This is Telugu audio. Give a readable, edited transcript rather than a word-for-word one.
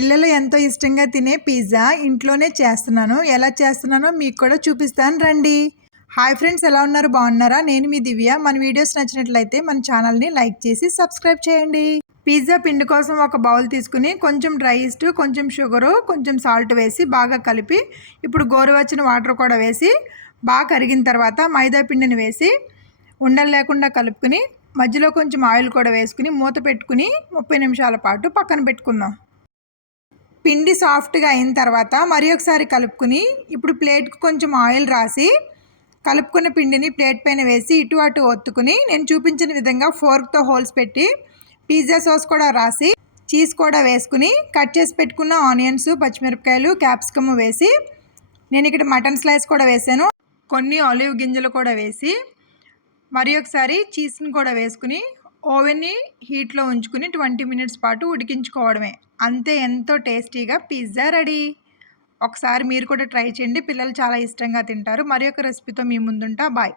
పిల్లలు ఎంతో ఇష్టంగా తినే పిజ్జా ఇంట్లోనే చేస్తున్నాను. ఎలా చేస్తున్నానో మీకు కూడా చూపిస్తాను రండి. హాయ్ ఫ్రెండ్స్, ఎలా ఉన్నారు? బాగున్నారా? నేను మీ దివ్య. మన వీడియోస్ నచ్చినట్లయితే మన ఛానల్ని లైక్ చేసి సబ్స్క్రైబ్ చేయండి. పిజ్జా పిండి కోసం ఒక బౌల్ తీసుకుని కొంచెం డ్రై ఈస్ట్, కొంచెం షుగరు, కొంచెం సాల్ట్ వేసి బాగా కలిపి ఇప్పుడు గోరువెచ్చని వాటర్ కూడా వేసి బాగా కరిగిన తర్వాత మైదా పిండిని వేసి ఉండలు లేకుండా కలుపుకుని మధ్యలో కొంచెం ఆయిల్ కూడా వేసుకుని మూత పెట్టుకుని 30 నిమిషాల పాటు పక్కన పెట్టుకుందాం. పిండి సాఫ్ట్గా అయిన తర్వాత మరి ఒకసారి కలుపుకుని ఇప్పుడు ప్లేట్కి కొంచెం ఆయిల్ రాసి కలుపుకున్న పిండిని ప్లేట్ పైన వేసి ఇటు అటు ఒత్తుకుని నేను చూపించిన విధంగా ఫోర్క్తో హోల్స్ పెట్టి పిజ్జా సాస్ కూడా రాసి చీజ్ కూడా వేసుకుని కట్ చేసి పెట్టుకున్న ఆనియన్స్, పచ్చిమిరపకాయలు, క్యాప్సికమ్ వేసి నేను ఇక్కడ మటన్ స్లైస్ కూడా వేసాను. కొన్ని ఆలివ్ గింజలు కూడా వేసి మరి ఒకసారి చీజ్ని కూడా వేసుకుని ఓవెన్ని హీట్లో ఉంచుకుని 20 మినిట్స్ పాటు ఉడికించుకోవడమే. అంతే, ఎంతో టేస్టీగా పిజ్జా రెడీ. ఒకసారి మీరు కూడా ట్రై చేయండి, పిల్లలు చాలా ఇష్టంగా తింటారు. మరి ఒక రెసిపీతో మీ ముందుంటా. బాయ్.